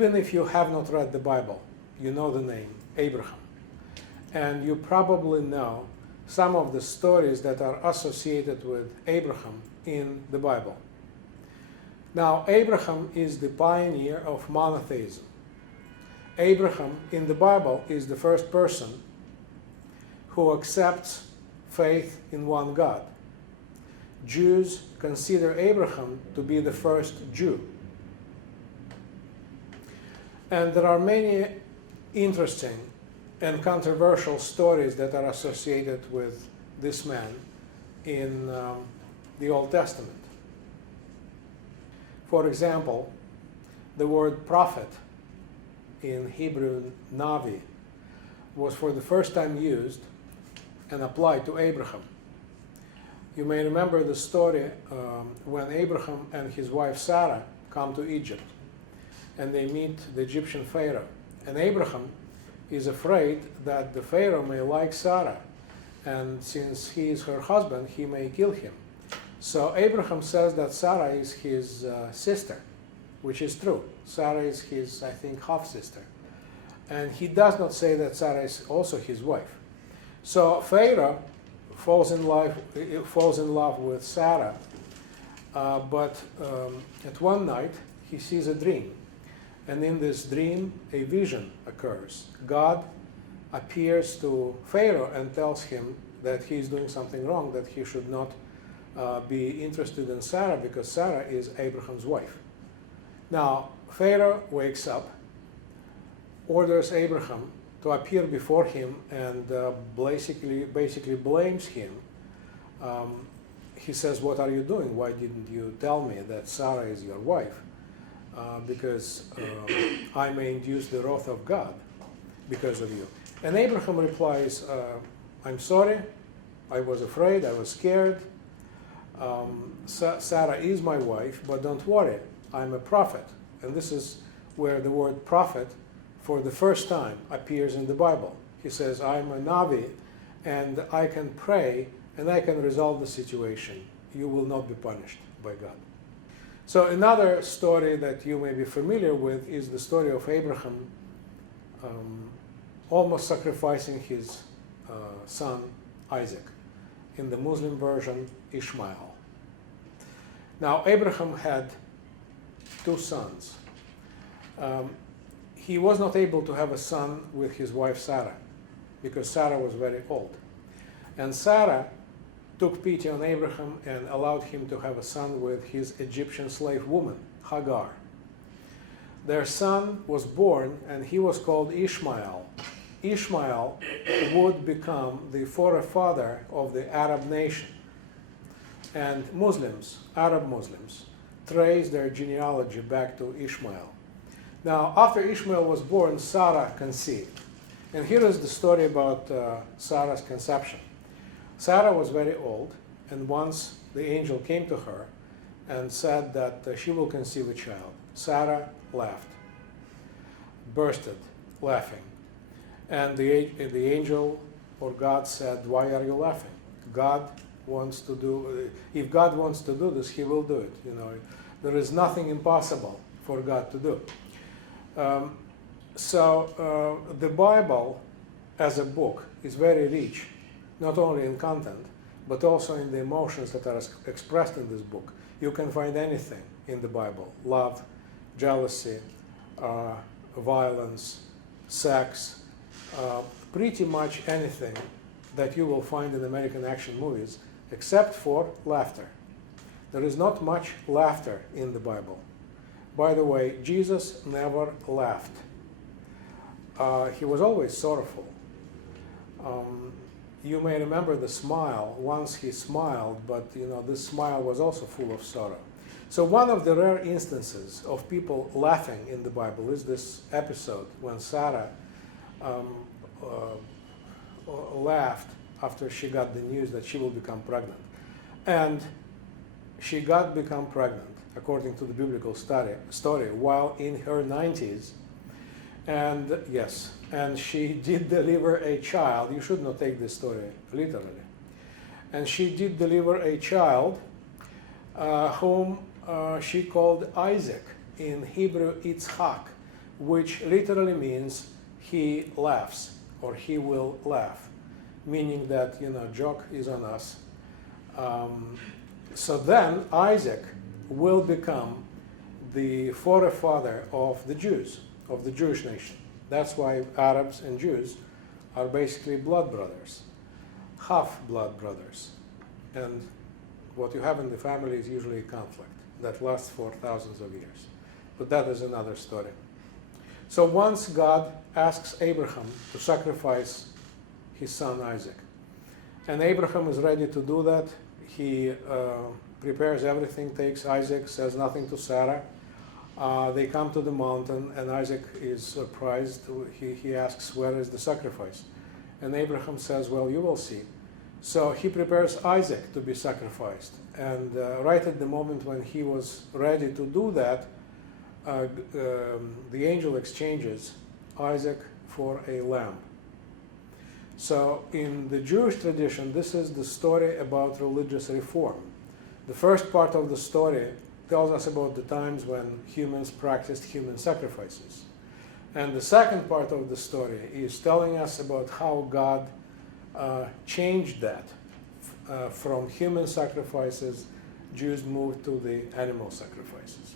even if you have not read the Bible, you know the name Abraham. And you probably know some of the stories that are associated with Abraham in the Bible. Now, Abraham is the pioneer of monotheism. Abraham in the Bible is the first person who accepts faith in one God. Jews consider Abraham to be the first Jew. And there are many interesting and controversial stories that are associated with this man in the Old Testament. For example, the word prophet in Hebrew, Navi, was for the first time used and applied to Abraham. You may remember the story when Abraham and his wife Sarah come to Egypt and they meet the Egyptian Pharaoh. And Abraham is afraid that the Pharaoh may like Sarah, and since he is her husband, he may kill him. So Abraham says that Sarah is his sister, which is true. Sarah is his, I think, half-sister. And he does not say that Sarah is also his wife. So Pharaoh falls in love with Sarah, but at one night he sees a dream. And in this dream, a vision occurs. God appears to Pharaoh and tells him that he is doing something wrong, that he should not be interested in Sarah because Sarah is Abraham's wife. Now, Pharaoh wakes up, orders Abraham to appear before him, and basically blames him. He says, "What are you doing? Why didn't you tell me that Sarah is your wife? Because I may induce the wrath of God because of you." And Abraham replies, "I'm sorry, I was afraid, I was scared. Sarah is my wife, but don't worry, I'm a prophet." And this is where the word prophet for the first time appears in the Bible. He says, "I'm a Navi, and I can pray, and I can resolve the situation. You will not be punished by God." So another story that you may be familiar with is the story of Abraham almost sacrificing his son Isaac. In the Muslim version, Ishmael. Now, Abraham had two sons. He was not able to have a son with his wife Sarah because Sarah was very old. And Sarah took pity on Abraham and allowed him to have a son with his Egyptian slave woman, Hagar. Their son was born, and he was called Ishmael. Ishmael would become the forefather of the Arab nation. And Muslims, Arab Muslims, trace their genealogy back to Ishmael. Now, after Ishmael was born, Sarah conceived. And here is the story about Sarah's conception. Sarah was very old, and once the angel came to her and said that she will conceive a child. Sarah laughed, bursted laughing. And the angel or God said, "Why are you laughing? God wants to do, if God wants to do this, he will do it. You know, there is nothing impossible for God to do." The Bible as a book is very rich, not only in content, but also in the emotions that are expressed in this book. You can find anything in the Bible: love, jealousy, violence, sex, pretty much anything that you will find in American action movies, except for laughter. There is not much laughter in the Bible. By the way, Jesus never laughed. He was always sorrowful. You may remember the smile. Once he smiled, but this smile was also full of sorrow. So one of the rare instances of people laughing in the Bible is this episode when Sarah laughed after she got the news that she will become pregnant. And she become pregnant, according to the biblical story, while in her 90s. And yes, and she did deliver a child. You should not take this story literally. And she did deliver a child whom she called Isaac, in Hebrew Yitzhak, which literally means he laughs, or he will laugh, meaning that, joke is on us. So then Isaac will become the forefather of the Jews, of the Jewish nation. That's why Arabs and Jews are basically blood brothers, half-blood brothers. And what you have in the family is usually a conflict that lasts for thousands of years. But that is another story. So once God asks Abraham to sacrifice his son Isaac, and Abraham is ready to do that, he prepares everything, takes Isaac, says nothing to Sarah. They come to the mountain, and Isaac is surprised. He asks, where is the sacrifice? And Abraham says, well, you will see. So he prepares Isaac to be sacrificed. And right at the moment when he was ready to do that, the angel exchanges Isaac for a lamb. So in the Jewish tradition, this is the story about religious reform. The first part of the story tells us about the times when humans practiced human sacrifices. And the second part of the story is telling us about how God changed that. From human sacrifices, Jews moved to the animal sacrifices.